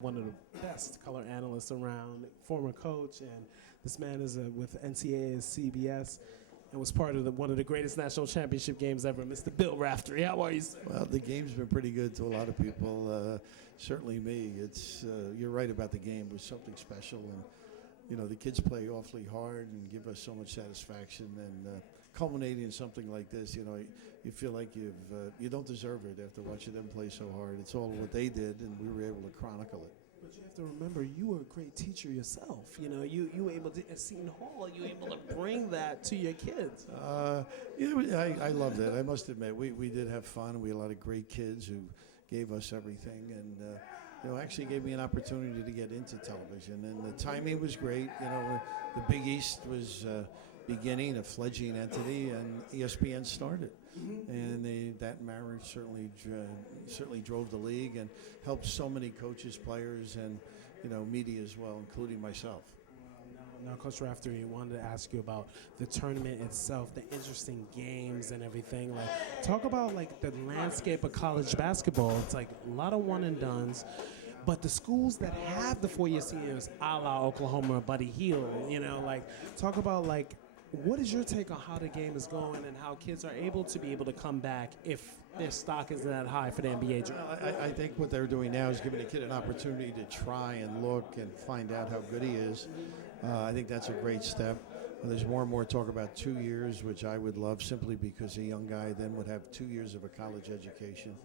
One of the best color analysts around, former coach, and this man is with NCAA and CBS and was part of one of the greatest national championship games ever, Mr. Bill Raftery. How are you, sir? Well, the game's been pretty good to a lot of people, certainly me. It's you're right about the game. It was something special, and the kids play awfully hard and give us so much satisfaction. And culminating in something like this, you feel like you don't deserve it after watching them play so hard. It's all what they did, and we were able to chronicle it. But you have to remember, you were a great teacher yourself. You were able to, at Seton Hall, you were able to bring that to your kids. I loved it. I must admit, we did have fun. We had a lot of great kids who gave us everything, and actually gave me an opportunity to get into television. And the timing was great. The Big East was beginning, a fledgling entity, and ESPN started. Mm-hmm. And that marriage certainly drove the league and helped so many coaches, players, and media as well, including myself. Now, Coach Raftery, I wanted to ask you about the tournament itself, the interesting games and everything. Talk about the landscape of college basketball. It's a lot of one and dones, but the schools that have the 4-year seniors, a la Oklahoma, Buddy Hield, talk about what is your take on how the game is going and how kids are able to come back if their stock isn't that high for the NBA draft? I think what they're doing now is giving a kid an opportunity to try and look and find out how good he is. I think that's a great step. There's more and more talk about 2 years, which I would love, simply because a young guy then would have 2 years of a college education,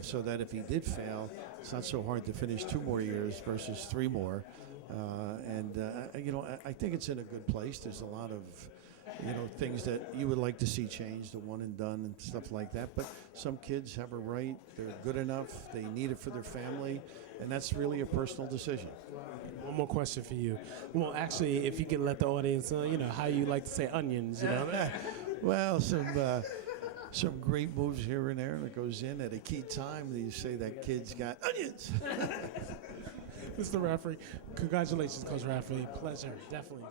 so that if he did fail, it's not so hard to finish 2 more years versus 3 more. I think it's in a good place. There's a lot of things that you would like to see change, the one and done and stuff like that. But some kids have a right. They're good enough. They need it for their family, and that's really a personal decision. One more question for you. Well, actually, if you can let the audience know, how you like to say onions, Well, some great moves here and there that goes in at a key time. You say that kid's got onions. Mr. Raftery, congratulations, Coach Raftery. Pleasure, definitely.